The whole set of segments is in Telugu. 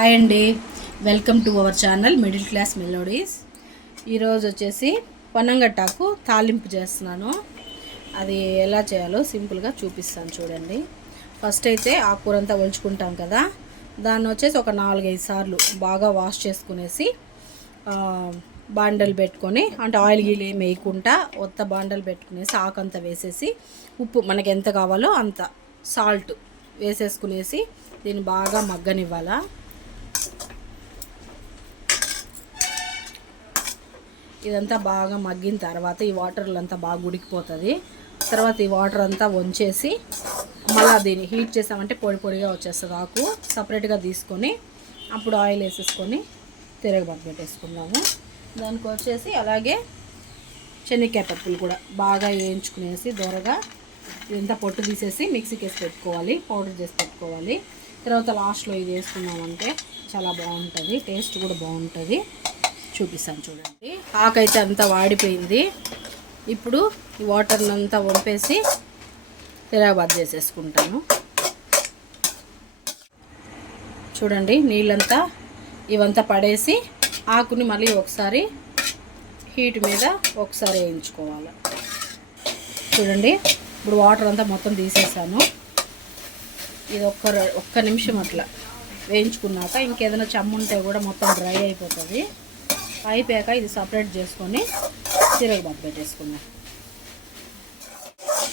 హాయ్ అండి, welcome to our channel middle class melodies. ఈరోజు వచ్చేసి పొన్నంగట్టాకు తాలింపు చేస్తున్నాను. అది ఎలా చేయాలో సింపుల్గా చూపిస్తాను చూడండి. ఫస్ట్ అయితే ఆ కూర అంతా ఒలుచుకుంటాం కదా, దాన్ని వచ్చేసి ఒక 4-5 సార్లు బాగా వాష్ చేసుకునేసి బాండలు పెట్టుకొని, అంటే ఆయిల్ గీలు ఏమి వేయకుండా ఒత్త బాండలు పెట్టుకునేసి ఆకంతా వేసేసి ఉప్పు మనకి ఎంత కావాలో అంత సాల్ట్ వేసేసుకునేసి దీన్ని బాగా మగ్గనివ్వాలా. ఇదంతా బాగా మగ్గిన తర్వాత ఈ వాటర్లో అంతా బాగా ఉడికిపోతుంది. తర్వాత ఈ వాటర్ అంతా వంచేసి మళ్ళీ దీన్ని హీట్ చేసామంటే పొడి పొడిగా వచ్చేస్తుంది. ఆకు సపరేట్గా తీసుకొని అప్పుడు ఆయిల్ వేసేసుకొని తిరగబాటు పెట్టేసుకున్నాము. దానికి వచ్చేసి అలాగే శనగకాయ పప్పులు కూడా బాగా వేయించుకునేసి దూరగా ఇదంతా పొట్టు తీసేసి మిక్సీకి వేసి పెట్టుకోవాలి, పౌడర్ చేసి పెట్టుకోవాలి. తర్వాత లాస్ట్లో ఇది వేసుకున్నామంటే చాలా బాగుంటుంది, టేస్ట్ కూడా బాగుంటుంది. చూపిస్తాను చూడండి. ఆకైతే అంతా వాడిపోయింది. ఇప్పుడు ఈ వాటర్ని అంతా వంపేసి తిరగబాతు చేసేసుకుంటాను. చూడండి, నీళ్ళంతా ఇవంతా పడేసి ఆకుని మళ్ళీ ఒకసారి హీట్ మీద ఒకసారి వేయించుకోవాలి. చూడండి, ఇప్పుడు వాటర్ అంతా మొత్తం తీసేసాను. ఇది ఒక్క నిమిషం అట్లా వేయించుకున్నాక ఇంకేదైనా చెమ్ముంటే కూడా మొత్తం డ్రై అయిపోతుంది. అయిపోయాక ఇది సపరేట్ చేసుకొని తిరగబాటు పెట్టేసుకున్నాం.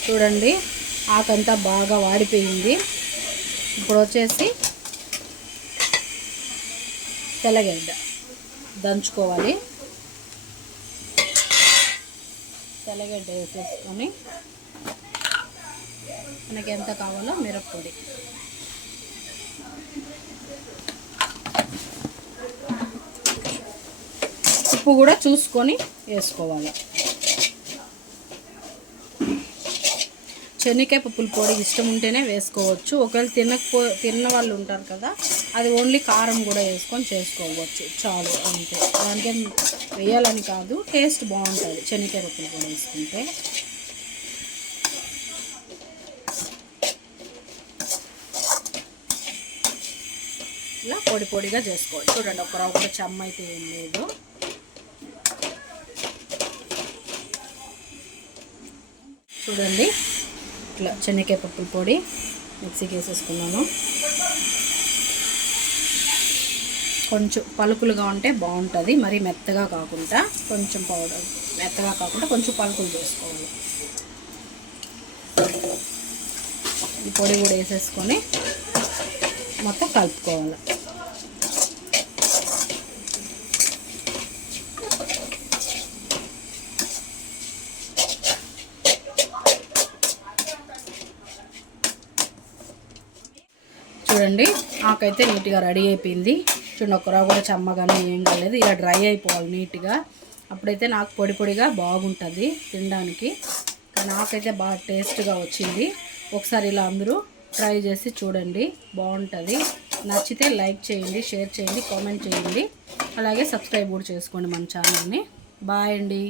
చూడండి, ఆకంతా బాగా వాడిపోయింది. ఇప్పుడు వచ్చేసి తెల్లగడ్డ దంచుకోవాలి. తెల్లగడ్డ వేసేసుకొని మనకి ఎంత కావాలో మిరప్పొడి, ఉప్పు కూడా చూసుకొని వేసుకోవాలి. శనగకాయ పప్పుల పొడి ఇష్టం ఉంటేనే వేసుకోవచ్చు. ఒకవేళ తిన్న వాళ్ళు ఉంటారు కదా, అది ఓన్లీ కారం కూడా వేసుకొని చేసుకోవచ్చు, చాలు అంతే. దానికి వేయాలని కాదు, టేస్ట్ బాగుంటుంది శనగకాయ పప్పుల పొడి వేసుకుంటే. ఇలా పొడి పొడిగా చేసుకోవాలి. చూడండి, ఒక రవ్వ కూడా చెమ్మ అయితే ఏం లేదు. చూడండి, ఇట్లా శనగకాయ పప్పుల పొడి మిక్సీకి వేసేసుకున్నాను. కొంచెం పలుకులుగా ఉంటే బాగుంటుంది, మరీ మెత్తగా కాకుండా కొంచెం పౌడర్, మెత్తగా కాకుండా కొంచెం పలుకులు చేసుకోవాలి. ఈ పొడి కూడా వేసేసుకొని మొత్తం కలుపుకోవాలి. చూడండి, ఆకైతే నీట్గా రెడీ అయిపోయింది. చూడండి, ఒక్కరా కూడా చెమ్మగానే ఏం కాలేదు. ఇలా డ్రై అయిపోవాలి నీట్గా, అప్పుడైతే నాకు పొడి పొడిగా బాగుంటుంది తినడానికి. కానీ నాకైతే బాగా టేస్ట్గా వచ్చింది. ఒకసారి ఇలా అందరూ ట్రై చేసి చూడండి, బాగుంటుంది. నచ్చితే లైక్ చేయండి, షేర్ చేయండి, కామెంట్ చేయండి, అలాగే సబ్స్క్రైబ్ కూడా చేసుకోండి మన ఛానల్ని. బాయ్ అండి.